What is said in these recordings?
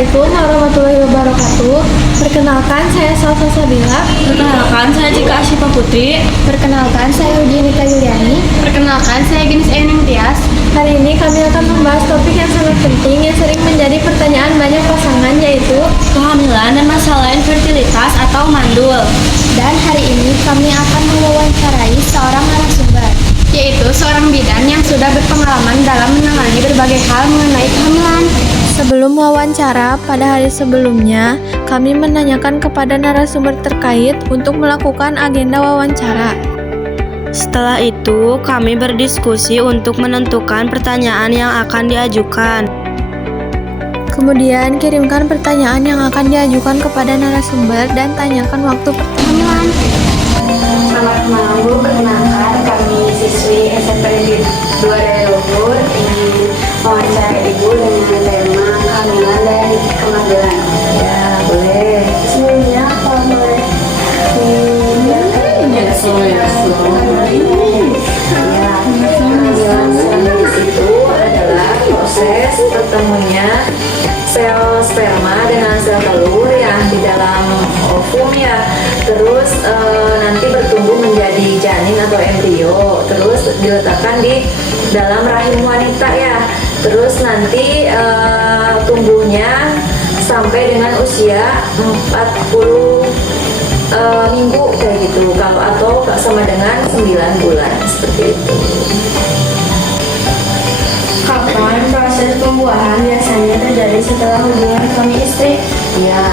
Assalamualaikum warahmatullahi wabarakatuh. Perkenalkan, saya Salsa Sabila. Perkenalkan, saya Cika Asyifa Putri. Perkenalkan, saya Uji Nita Yuliani. Perkenalkan, saya Genis Ening Tias. Hari ini kami akan membahas topik yang sangat penting yang sering menjadi pertanyaan banyak pasangan, yaitu Kehamilan dan masalah infertilitas atau mandul. dan hari ini kami akan mewawancarai seorang narasumber, Yaitu seorang bidan yang sudah berpengalaman dalam menangani berbagai hal mengenai kehamilan. Sebelum wawancara, pada hari sebelumnya, kami menanyakan kepada narasumber terkait untuk melakukan agenda wawancara. Setelah itu, kami berdiskusi untuk menentukan pertanyaan yang akan diajukan. Kemudian, kirimkan pertanyaan yang akan diajukan kepada narasumber dan tanyakan waktu pertemuan. Selamat malam Bu, perkenalkan kami siswi SMP 2 dari Lumpur ingin wawancara Ibu dengan tema kehamilan dan kemageran. Ya, boleh. Sebelumnya kalau boleh kehamilan spermatis itu adalah proses bertemunya sel sperma dengan sel telur yang di dalam ovum ya, terus nanti bertumbuh menjadi janin atau embrio, terus diletakkan di dalam rahim wanita ya, terus nanti tumbuhnya sampai dengan usia 40 minggu kayak gitu, kalau atau sama dengan 9 bulan seperti itu. Kapan proses pembuahan biasanya terjadi setelah hubungan suami istri? Ya,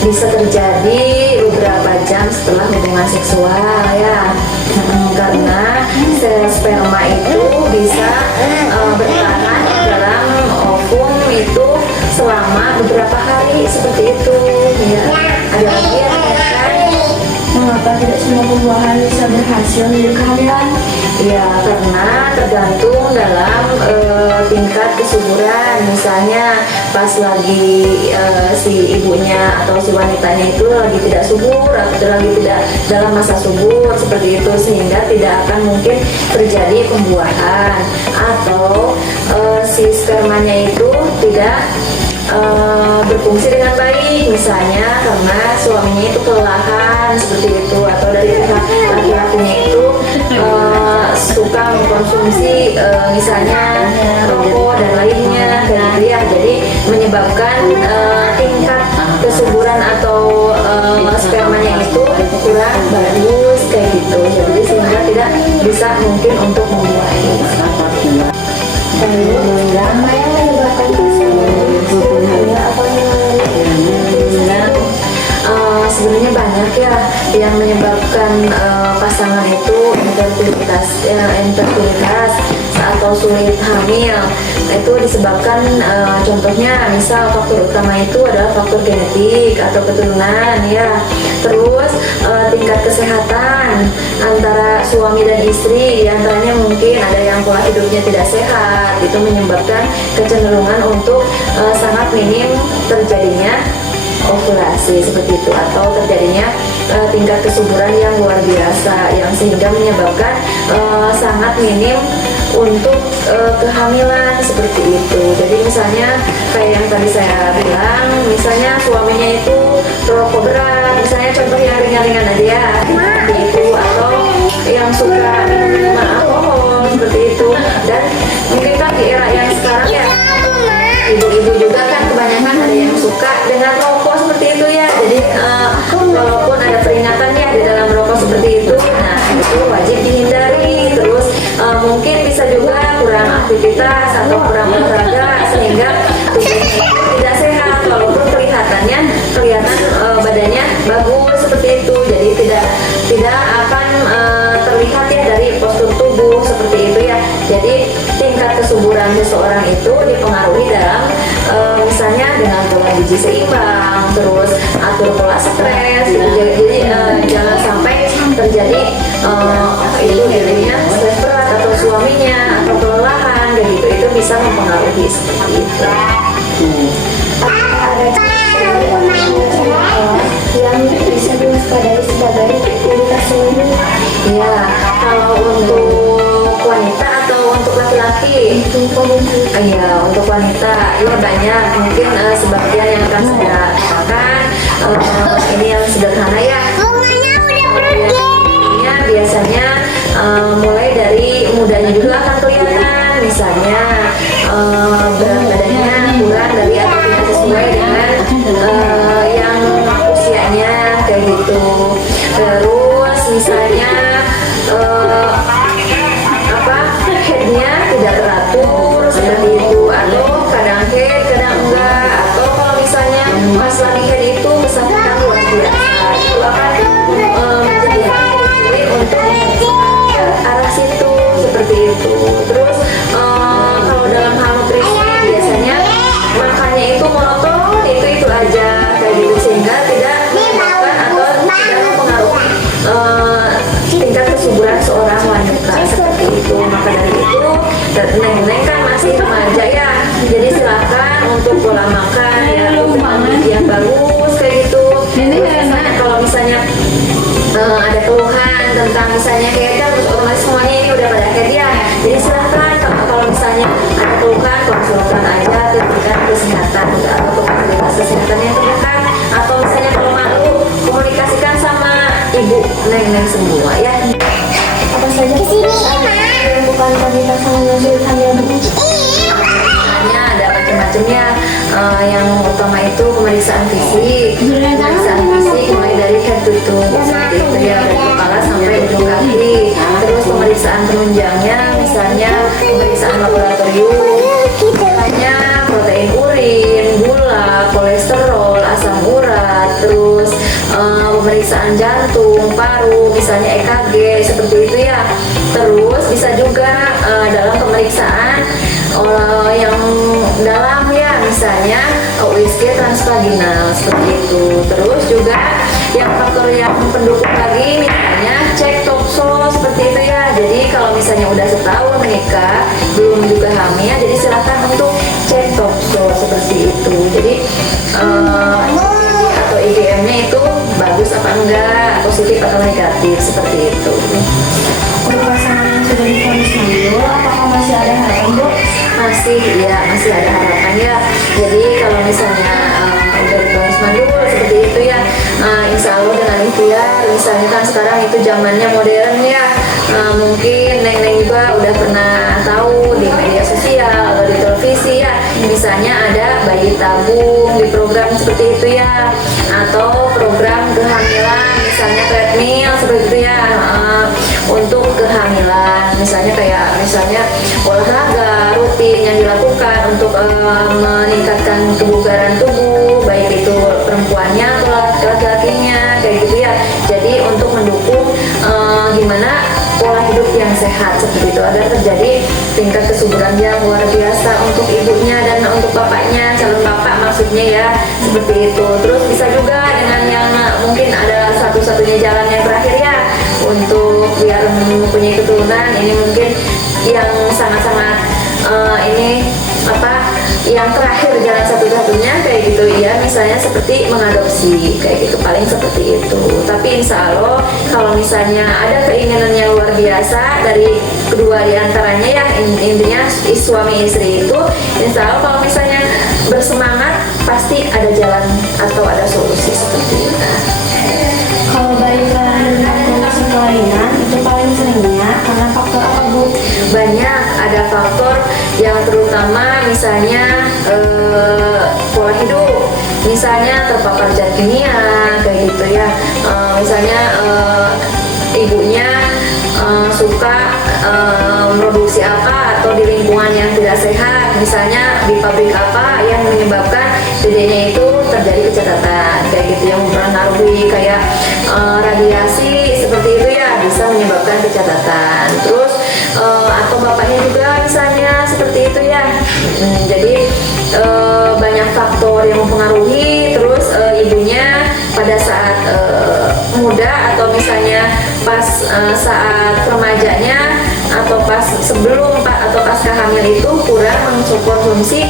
bisa terjadi beberapa jam setelah hubungan seksual ya. Karena sel sperma itu bisa bertahan dalam ovum itu selama beberapa hari seperti itu ya. Ada lagi yang menanyakan, Mengapa tidak semua pembuahan bisa berhasil menjadi kehamilan? ya karena tergantung dalam tingkat kesuburan. Misalnya pas lagi si ibunya atau si wanitanya itu lagi tidak subur atau lagi tidak dalam masa subur seperti itu, sehingga tidak akan mungkin terjadi pembuahan, atau si spermanya itu tidak berfungsi dengan baik, misalnya karena suaminya itu kelelahan seperti itu, atau dari pihak laki-lakinya itu suka mengkonsumsi misalnya rokok dan lainnya dan gitu ya, jadi menyebabkan tingkat kesuburan atau spermanya itu kurang bagus kayak gitu, jadi sehingga tidak bisa mungkin untuk membuahi. Lalu apa yang menyebabkan sebenarnya banyak ya yang menyebabkan pasangan itu infertilitas atau sulit hamil. Itu disebabkan contohnya misal faktor utama itu adalah faktor genetik atau keturunan ya. Terus tingkat kesehatan antara suami dan istri, antaranya mungkin ada yang pola hidupnya tidak sehat, itu menyebabkan kecenderungan untuk sangat minim terjadinya ovulasi seperti itu, atau terjadinya tingkat kesuburan yang luar biasa yang sehingga menyebabkan sangat minim untuk kehamilan seperti itu. Jadi misalnya kayak yang tadi saya bilang, misalnya suaminya itu perokok berat, misalnya contoh yang ringan-ringan aja ya seperti itu, atau yang suka minum alkohol seperti itu. Dan mungkin kan di era yang sekarang ya, ibu-ibu juga kan kebanyakan ada yang suka dengan rokok seperti itu ya. Jadi walaupun ada peringatannya di dalam rokok seperti itu, nah itu wajib dihindari. Terus mungkin bisa juga kurang aktivitas atau kurang olahraga sehingga tubuhnya tidak sehat, walaupun kelihatan badannya bagus seperti itu. Jadi tidak akan terlihat ya dari postur tubuh seperti itu ya. Jadi tingkat kesuburan seseorang itu dipengaruhi dalam misalnya dengan pola gizi seimbang, terus atur pola stres gitu. Jadi jangan sampai terjadi itu dirinya stres berat atau suaminya atau kelelahan dan itu bisa mempengaruhi seperti itu. Yang bisa diwaspadai sebagai Ya, kalau untuk wanita atau untuk laki-laki? Iya, untuk wanita ya banyak, mungkin sebagian yang akan saya katakan ini yang sederhana ya. Ya, biasanya mulai dari mudanya juga akan kelihatan, misalnya berat badannya kurang dari atau tidak sesuai dengan yang usianya kayak gitu. Terus misalnya headnya tidak teratur seperti itu, atau kadang head kadang enggak, atau kalau misalnya pas lagi head itu kesakitan luar biasa, itu akan menjadikan sulit untuk arah situ seperti itu. Terus kalau dalam hal nutrisi biasanya makannya itu monoton, itu aja kayak gitu, sehingga tidak menyebabkan atau tidak mempengaruhi tingkat kesuburan seorang wanita seperti itu. Maka dari itu, Neng kan masih remaja ya, jadi silakan untuk pola makan yang bagus kayak gitu. Misalnya kalau misalnya ada keluhan tentang misalnya head, terus otomatis semuanya ini udah pada head ya, jadi silakan kalau misalnya ada keluhan konsultan aja ke tingkat kesehatan atau ke fasilitas kesehatan yang terdekat, atau misalnya kalau malu komunikasikan sama ibu Neng semua ya. Apa saja yang bukan wanita sama menyusui hamil berhenti? Misalnya ada macam-macamnya, yang utama itu pemeriksaan fisik mulai dari head to toe seperti itu ya, dari kepala sampai ujung kaki. Terus pemeriksaan penunjangnya, misalnya pemeriksaan laboratorium, misalnya protein urin, gula, kolesterol, asam urat, terus pemeriksaan jantung, paru, misalnya EKG seperti itu ya. Terus bisa juga dalam pemeriksaan yang dalam ya, misalnya USG transvaginal seperti itu. Terus juga yang faktor yang pendukung lagi, misalnya cek tokso seperti itu ya. Jadi kalau misalnya udah setahun menikah belum juga hamil, jadi silakan untuk cek tokso seperti itu. Jadi atau IgM-nya itu bagus apa enggak, positif atau negatif seperti itu. Untuk pasangan yang sudah divonis mandul, apakah masih ada harapan, Bu? Masih ada harapan ya. Jadi kalau misalnya udah divonis mandul seperti itu ya, insya Allah dengan ikhtiar, misalnya kan sekarang itu zamannya modern ya, mungkin Neng juga udah pernah tahu di media sosial atau di televisi ya, misalnya ada bayi tabung di program seperti itu ya, atau program kehamilan misalnya treadmill seperti itu ya, untuk kehamilan misalnya olahraga rutin yang dilakukan untuk meningkatkan kebugaran tubuh, baik itu perempuannya atau laki-lakinya kayak gitu ya. Jadi untuk mendukung gimana pola hidup yang sehat seperti itu, agar terjadi tingkat kesuburan yang luar biasa untuk ibunya dan untuk bapaknya, calon bapak maksudnya ya, seperti itu. Terus bisa juga dengan yang mungkin ada satu-satunya jalan yang terakhir ya, untuk biar mempunyai keturunan, ini mungkin yang sangat-sangat yang terakhir jalan satu-satunya kayak gitu ya, misalnya seperti mengadopsi kayak gitu, paling seperti itu. Tapi insya Allah kalau misalnya ada keinginan yang luar biasa dari kedua diantaranya ya, intinya suami istri itu, insya Allah kalau misalnya bersemangat pasti ada jalan atau ada solusi seperti itu. Kalau bayi kelainan dan kondisi kelainan itu paling seringnya karena faktor apa, Bu? Banyak, ada faktor yang terutama misalnya pola hidup, misalnya terpapar zat kimia kayak gitu ya, misalnya ibunya suka produksi apa atau di lingkungan yang tidak sehat, misalnya di pabrik apa yang menyebabkan dedenya itu terjadi kecacatan kayak gitu, yang mempengaruhi kayak radiasi seperti itu ya, bisa menyebabkan kecacatan. Terus atau bapaknya juga misalnya seperti itu ya. Jadi banyak faktor yang mempengaruhi. Terus ibunya pada saat muda atau misalnya pas saat remajanya atau pas sebelum atau pasca hamil itu kurang mengkonsumsi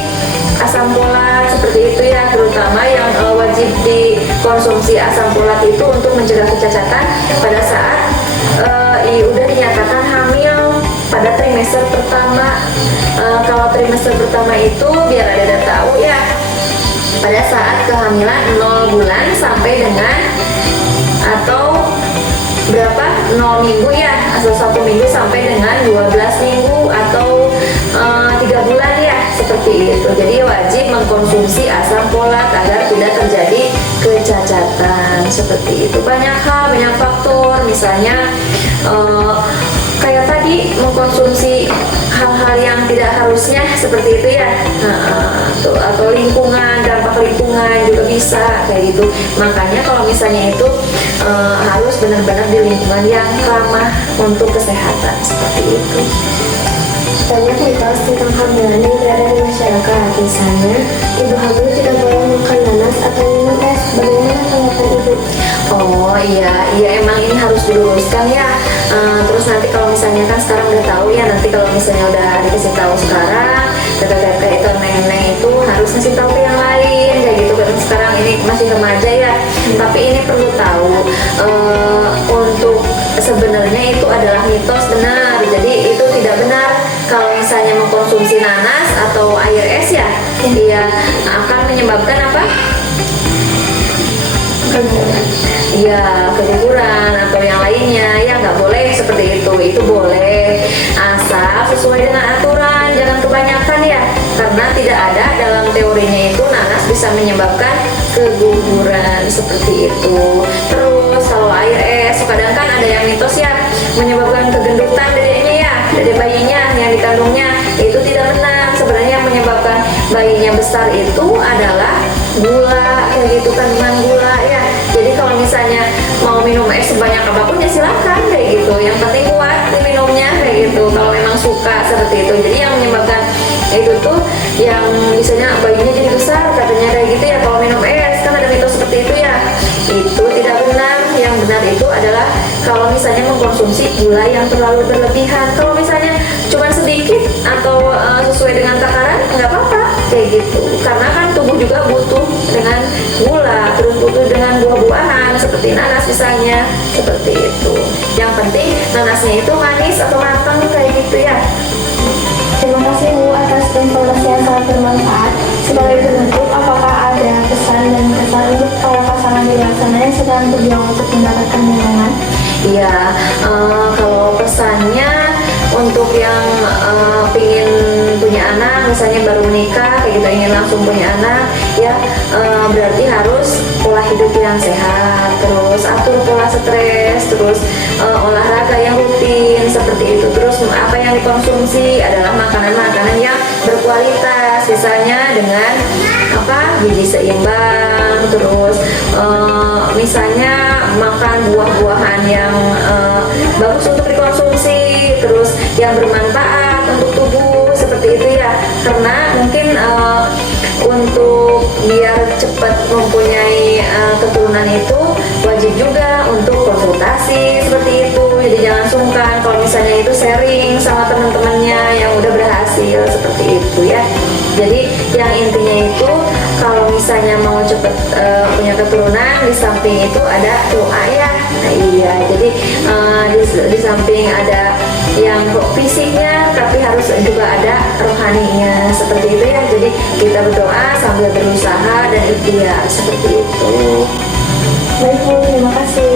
asam folat seperti itu ya, terutama yang wajib dikonsumsi asam folat itu untuk mencegah kecacatan pada saat udah dinyatakan hamil pada trimester pertama. Kalau trimester pertama itu biar ada tahu ya, pada saat kehamilan 0 bulan sampai dengan atau berapa 0 minggu ya, atau 1 minggu sampai dengan 12 minggu atau 3 bulan ya, seperti itu. Jadi wajib mengkonsumsi asam folat agar tidak terjadi kecacatan seperti itu. Banyak hal, banyak faktor, misalnya kayak tadi mengkonsumsi hal-hal yang tidak harusnya seperti itu ya. Atau lingkungan, dampak lingkungan juga bisa kayak gitu. Makanya kalau misalnya itu harus benar-benar di lingkungan yang ramah untuk kesehatan seperti itu. Banyak mitos tentang kehamilan yang berada di masyarakat. Misalnya, ibu hamil tidak boleh makan nanas atau minum es. Bagaimana tanggapan ibu? Oh iya emang ini harus diluruskan ya. Terus nanti kalau misalnya kan sekarang udah tahu ya, nanti kalau misalnya udah dikasih tahu sekarang, kakak-kakak itu nenek itu harus ngasih tahu ke yang lain kayak gitu kan. Sekarang ini masih remaja ya, tapi ini perlu tahu untuk sebenarnya itu adalah mitos benar. Jadi itu tidak benar kalau misalnya mengkonsumsi nanas atau air es ya, dia akan menyebabkan apa? Iya, keguguran atau yang lainnya ya, nggak boleh seperti itu. Itu boleh asal sesuai dengan aturan, jangan kebanyakan ya, karena tidak ada dalam teorinya itu nanas bisa menyebabkan keguguran seperti itu. Terus kalau air es kadang kan ada yang mitos ya, menyebabkan kegendutan dedeknya ya, dedek bayinya yang dikandungnya. Itu tidak benar. Sebenarnya yang menyebabkan bayinya besar itu adalah gula kayak gitu, kandungan gula ya. Jadi kalau misalnya mau minum es sebanyak apapun ya silakan kayak gitu, yang penting kuat diminumnya kayak gitu kalau memang suka seperti itu. Jadi yang menyebabkan itu tuh yang misalnya bayinya jadi besar katanya kayak gitu ya kalau minum es, kan ada mitos seperti itu ya. Itu tidak benar. Yang benar itu adalah kalau misalnya mengkonsumsi gula yang terlalu berlebihan. Kalau misalnya cuma sedikit atau sesuai dengan takaran nggak apa-apa kayak gitu, karena kan tubuh juga butuh dengan gula, terus butuh dengan buah-buahan seperti nanas misalnya, seperti itu. Yang penting nanasnya itu manis atau matang kayak gitu ya. Terima kasih Bu atas informasi yang sangat bermanfaat. Sebagai penutup, apakah ada pesan dan kesan untuk para pasangan di luar sana yang sedang berjuang untuk mendapatkan momongan? Iya, kalau pesannya untuk yang pingin punya anak, misalnya baru menikah kayak gitu, ingin langsung punya anak ya, berarti harus pola hidup yang sehat, terus atur pola stres, terus olahraga yang rutin seperti itu. Terus apa yang dikonsumsi adalah makanan-makanan yang berkualitas, misalnya dengan apa, gizi seimbang, terus misalnya makan buah-buahan yang bagus untuk dikonsumsi, terus yang bermanfaat untuk tubuh seperti itu ya. Karena mungkin untuk biar cepat mempunyai keturunan itu wajib juga untuk konsultasi seperti itu. Jadi jangan sungkan kalau misalnya itu sharing sama teman-temannya yang udah berhasil seperti itu ya. Jadi yang intinya itu kalau misalnya mau cepat punya keturunan, di samping itu ada doa ya. Nah iya, jadi di samping ada yang fisiknya, tapi harus juga ada rohaninya seperti itu ya. Jadi kita berdoa sambil berusaha dan ikhtiar seperti itu. Baik Bu, terima kasih.